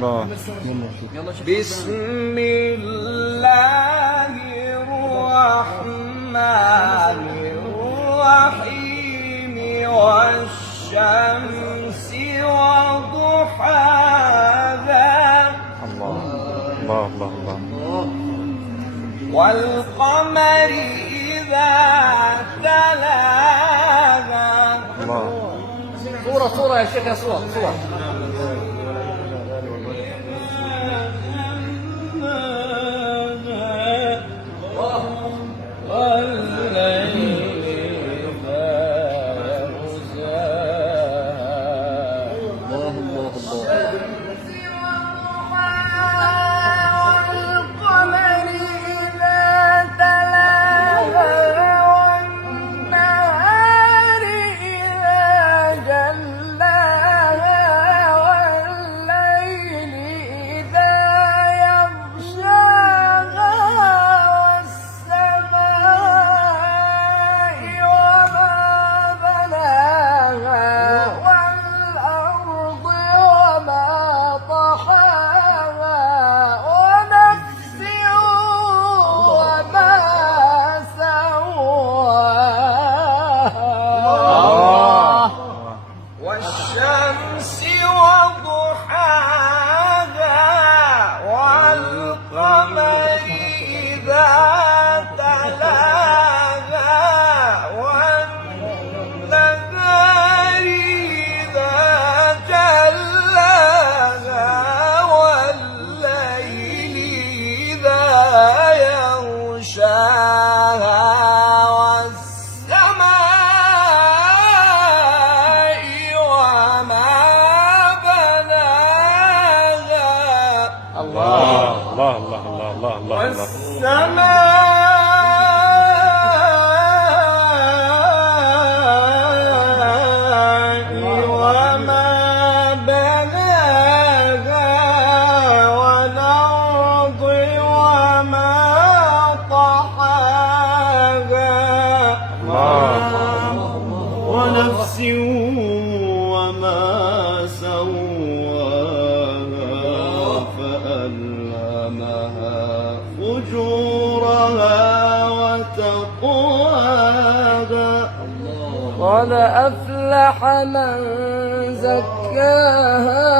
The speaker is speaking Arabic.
بسم الله الرحمن الرحيم والشمس وضحاها الله والقمر إذا تلاها. صورة يا شيخ، يا صور والشمس وضحاها والقمر إذا تلاها والنهار إذا جلاها والليل إذا يغشاها والسماء وما بناها والأرض وما طحاها ونفس وما سواها فألهمها فجورها وتقواها. قد أفلح من زكاها